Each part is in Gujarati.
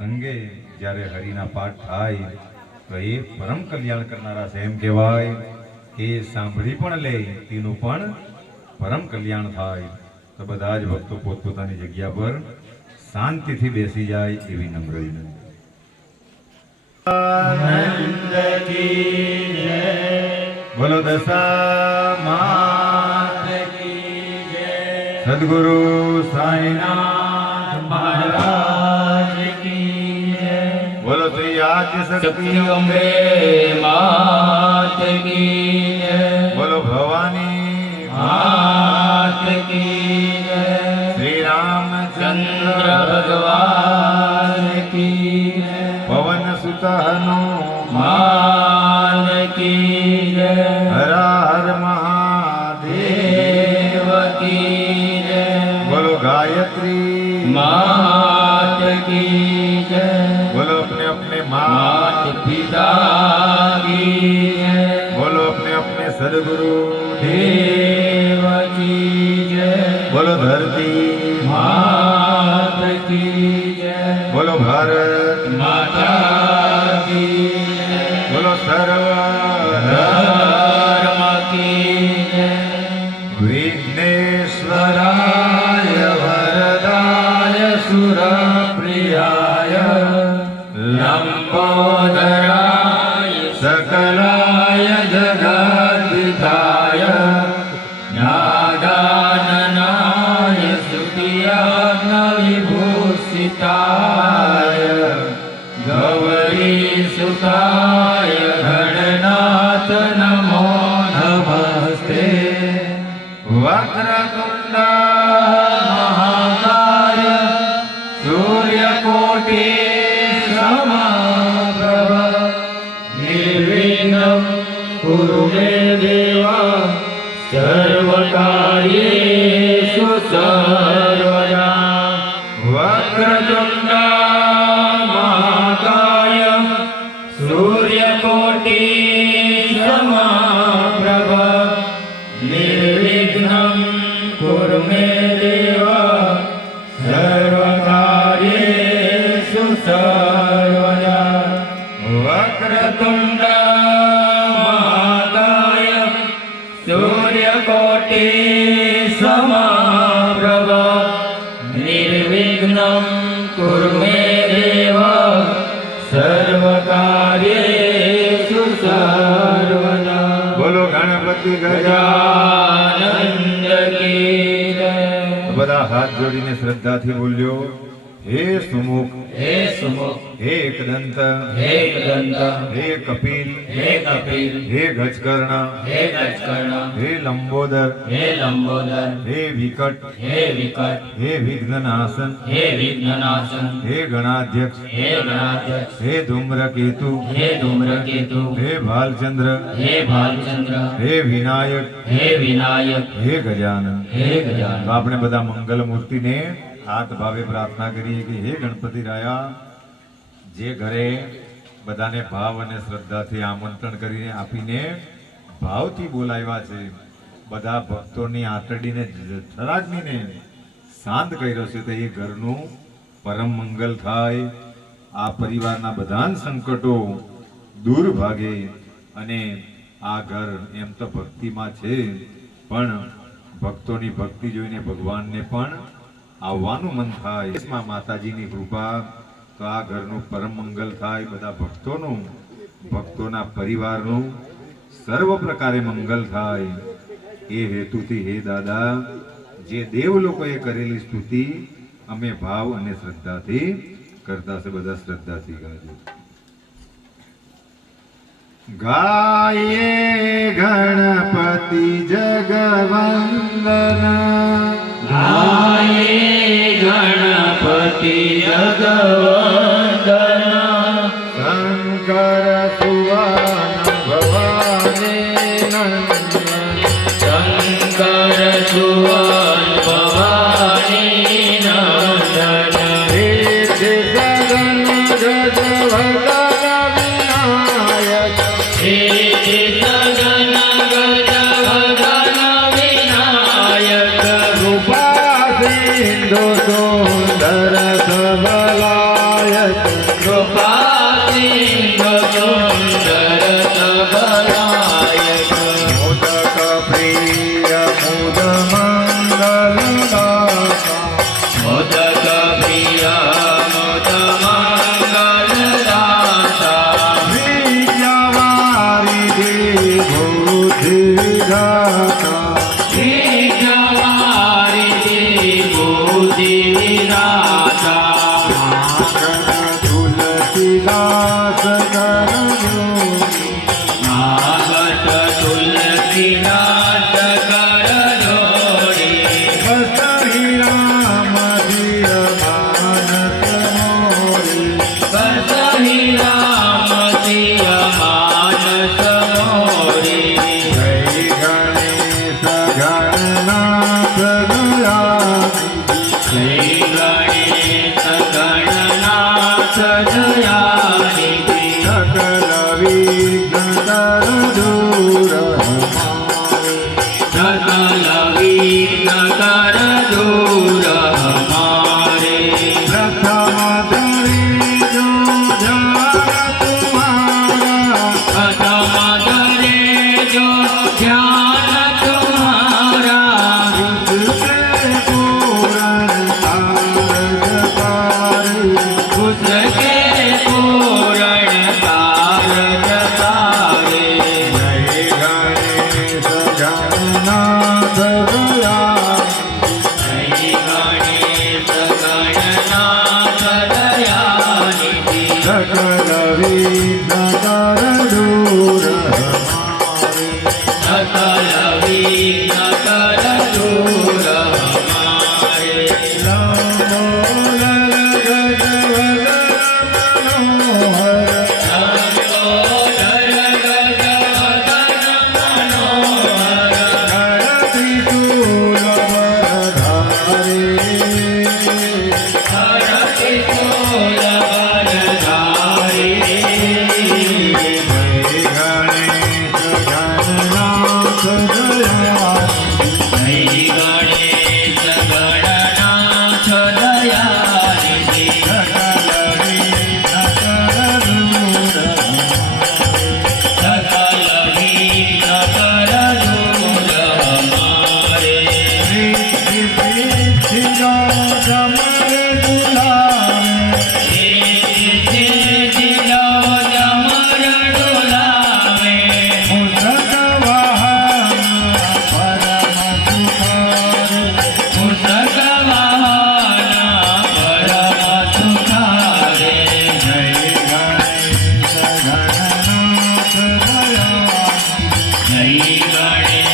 સંગે જ્યારે હરિના પાઠ થાય, તો એ પરમ કલ્યાણ કરનારા છે એમ કહેવાય. એ સાંભળી પણ લે, તેનું પણ પરમ કલ્યાણ થાય. તો બધા જ ભક્તો પોતપોતાની જગ્યા પર શાંતિથી બેસી જાય એવી નમ્ર વિનંતી. બોલો દશા માત સદગુરુ સાંઈનાથ મહારાજ. બોલો શ્રી આદિ શક્તિ અંબે માત કી જય બોલો ભવાની માત કી જય શ્રી રામચંદ્ર ચંદ્ર ભગવાન કી જય પવન બોલો ભારત માતા બોલો સરળ સર્વકાર્યેષુ સર્વદા વક્રતુંડ મહાકાય સૂર્યકોટિ સમાપ્રભ નિર્વિઘ્નમ કુરુ મે દેવ સર્વકાર્યેષુ સર્વદા बोलो गणपति गजा ગજાનંદ કી જય બધા હાથ જોડીને શ્રદ્ધાથી બોલ્યો હે સુમુખ હે સુમુખ હે એકદંત હે દંત હે કપિલ હે કપિલ હે ગજકર્ણ હે ગજકર્ણ હે લંબોદર હે લંબોદર હે વિકટ હે વિકટ હે વિઘ્નનાશન હે વિઘ્નનાશન હે ગણાધ્યક્ષ હે ગણાધ્યક્ષ હે ધૂમ્રકેતુ હે ધૂમ્રકેતુ હે ભાલચંદ્ર હે ભાલચંદ્ર હે વિનાયક હે વિનાયક હે ગજાનન હે તો ગજાનન આપણે બધા મંગલ મૂર્તિને હાથ ભાવે પ્રાર્થના કરીએ કે હે ગણપતિ રાયા, જે ઘરે બધાને ભાવ અને શ્રદ્ધાથી આમંત્રણ કરીને આપીને ભાવથી બોલાવ્યા છે, બધા ભક્તોની આંતરડીને થરાગનીને શાંત કર્યો છે તો એ ઘરનું પરમ મંગલ થાય. આ પરિવારના બધા સંકટો દૂર ભાગે અને આ ઘર એમ તો ભક્તિમાં છે, પણ ભક્તોની ભક્તિ જોઈને ભગવાનને પણ આવવાનું મન થાય. એમાં માતાજીની કૃપા, તો આ ઘરનું પરમ મંગલ થાય બધા ભક્તોનું, ભક્તોના પરિવારનું. સર્વ પ્રકારે મંગલ થાય. એ હેતુથી હે દાદા, જે દેવ લોકોએ કરેલી સ્તુતિ, અમે ભાવ અને શ્રદ્ધાથી કરતા છે બધા શ્રદ્ધાથી ગાજો. ગાયે ગણપતિ જગવંદના Bala Adina ಗಾಳಿ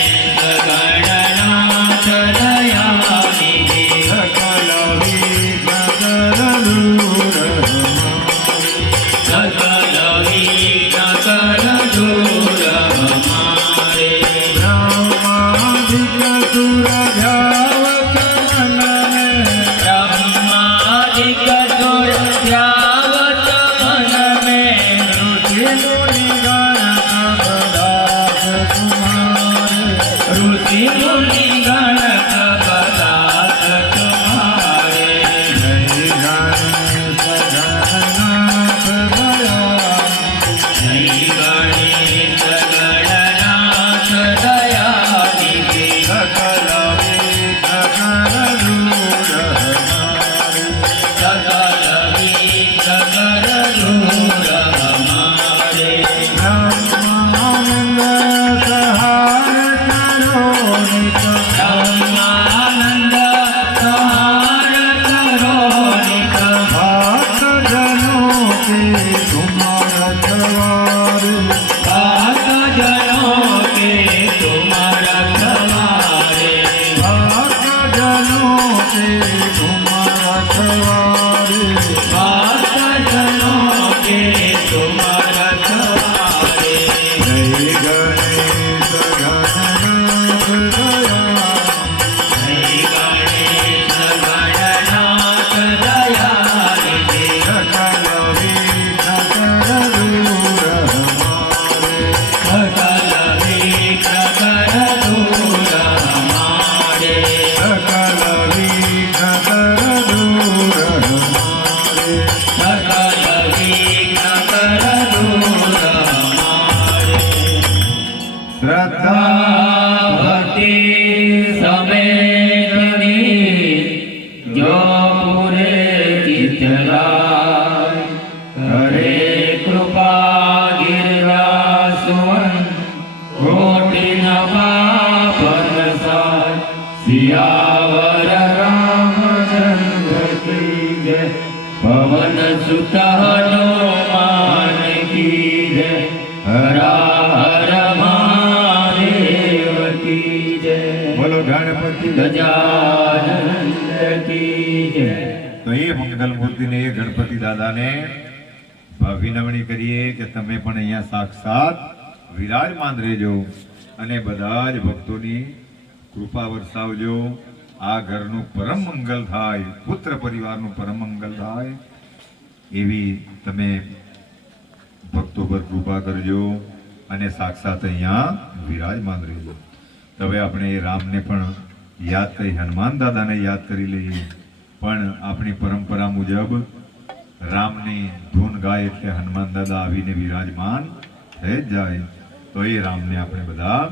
ગણપતિ ગજાનંદ કી તો એ મંગલ મૂર્તિને એ ગણપતિ દાદાને વિનવણી કરીએ કે તમે પણ અહીંયા સાક્ષાત વિરાજમાન રહેજો અને બધા જ ભક્તોની કૃપા વરસાવજો. આ ઘરનું પરમ મંગલ થાય પુત્ર પરિવારનું પરમ મંગલ થાય એવી તમે ભક્તો પર કૃપા કરજો અને સાક્ષાત અહીંયા વિરાજમાન રહેજો. હવે આપણે એ રામને પણ યાદ કરી, હનુમાન દાદાને યાદ કરી લઈએ. પણ આપણી પરંપરા મુજબ રામની ધૂન ગાય એટલે હનુમાન દાદા આવીને વિરાજમાન થઈ જાય. તો એ રામને આપણે બધા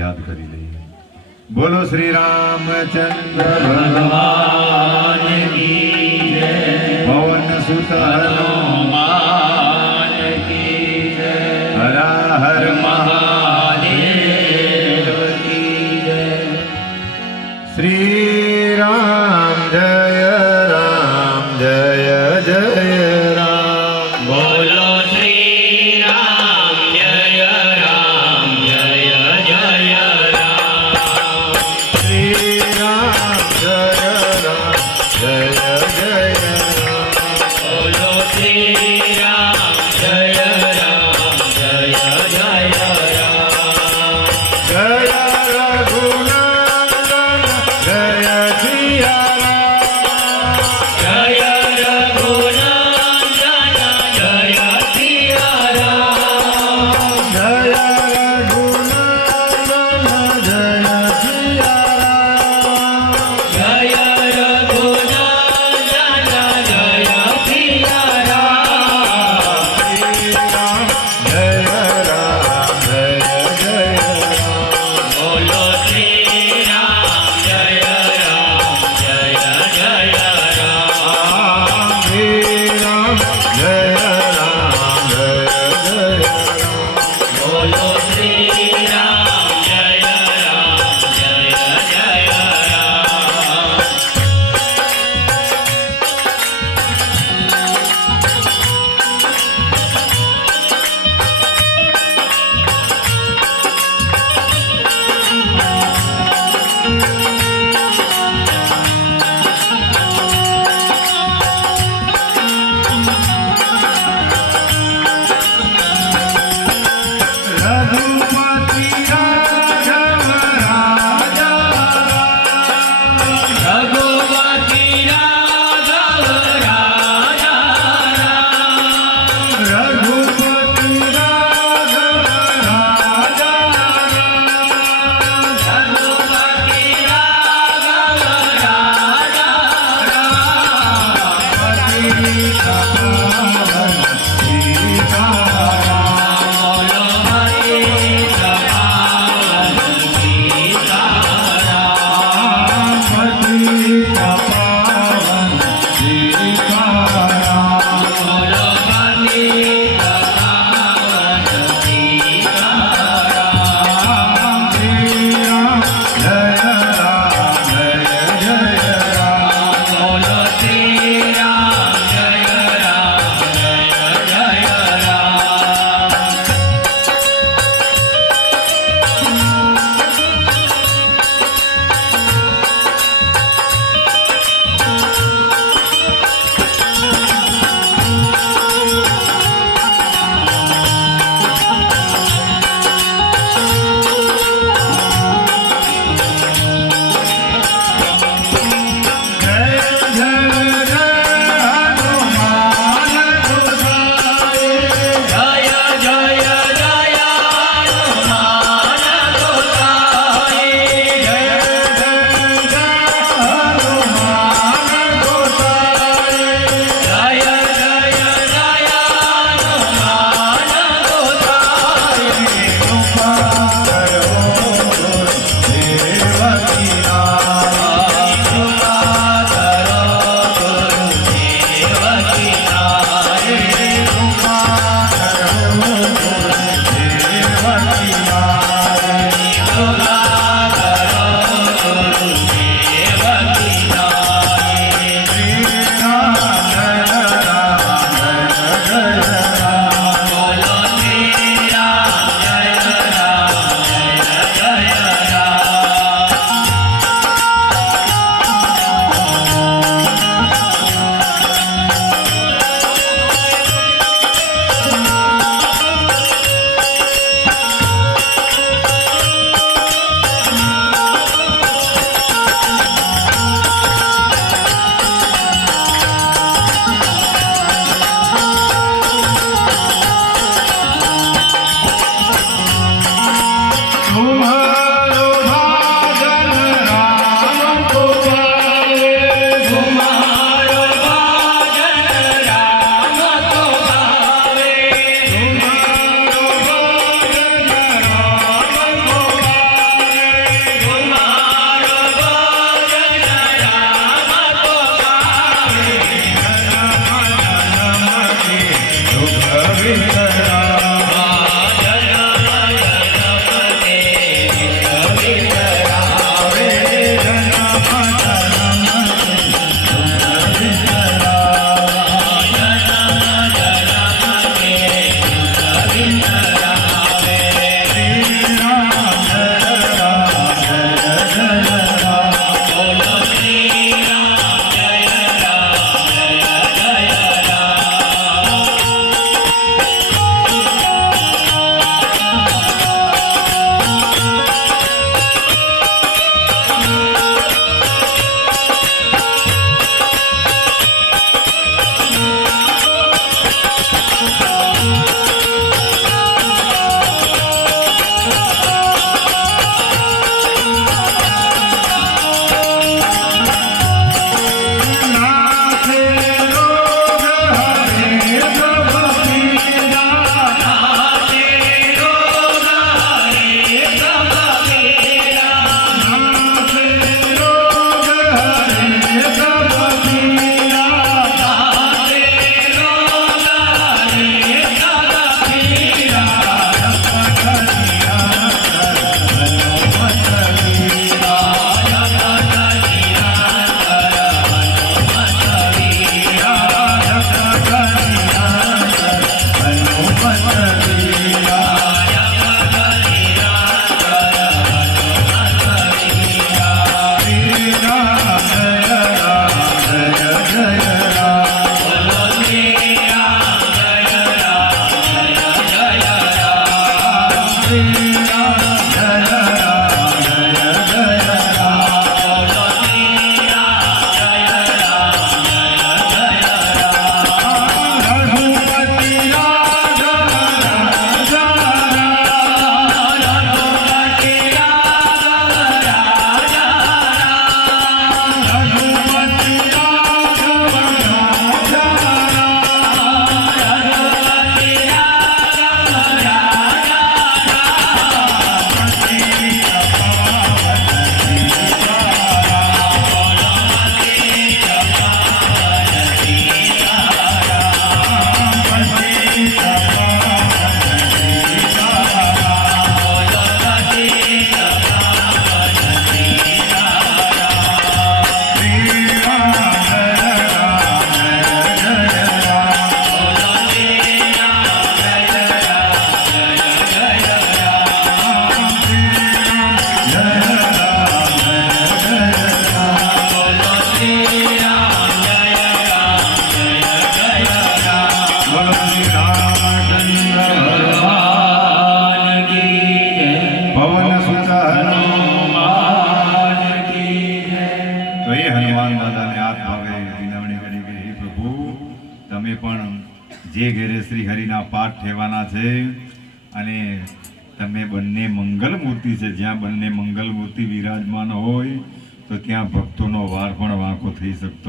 યાદ કરી લઈએ. બોલો શ્રી રામચંદ્ર ભગવાન પવન સુત oh છે. અને તમે બંને મંગલ મૂર્તિ છે. જ્યાં બંને મંગલ મૂર્તિ વિરાજમાન હોય, તો ત્યાં ભક્તોનો વાર પણ વાંકો થઈ શકતો